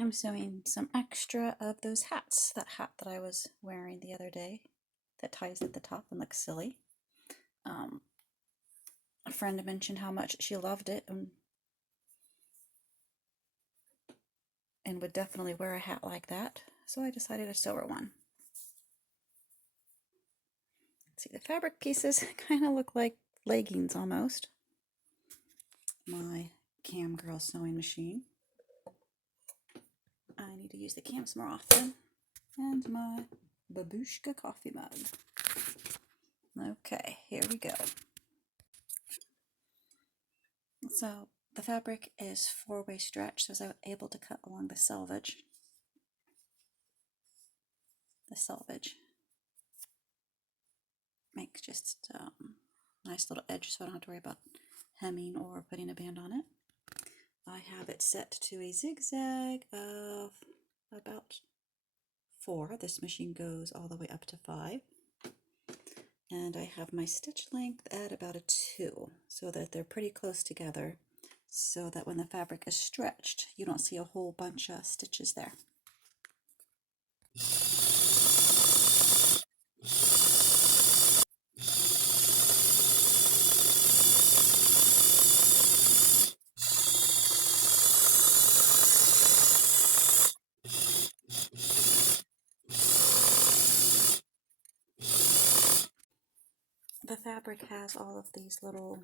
I'm sewing some extra of those hats. That hat that I was wearing the other day that ties at the top and looks silly. A friend mentioned how much she loved it and would definitely wear a hat like that. So I decided to sew her one. Let's see, the fabric pieces kind of look like leggings almost. My Cam Girl sewing machine. I need to use the cams more often. And my babushka coffee mug. Okay, here we go. So the fabric is 4-way stretch, so I was able to cut along the selvage. The selvage makes just nice little edge, so I don't have to worry about hemming or putting a band on it. I have it set to a zigzag of about 4. This machine goes all the way up to 5. And I have my stitch length at about a 2, so that they're pretty close together, so that when the fabric is stretched, you don't see a whole bunch of stitches there. The fabric has all of these little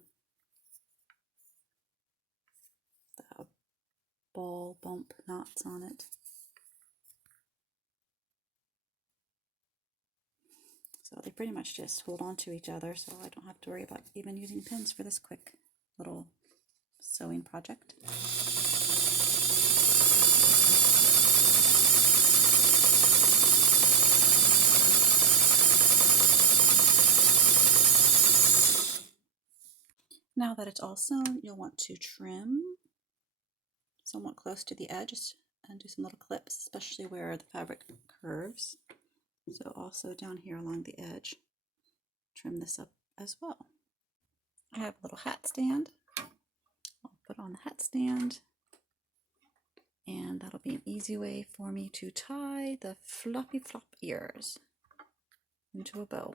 ball bump knots on it. So they pretty much just hold on to each other, so I don't have to worry about even using pins for this quick little sewing project. Now that it's all sewn, you'll want to trim somewhat close to the edge and do some little clips, especially where the fabric curves. So also down here along the edge, trim this up as well. I have a little hat stand. I'll put on the hat stand, and that'll be an easy way for me to tie the floppy flop ears into a bow.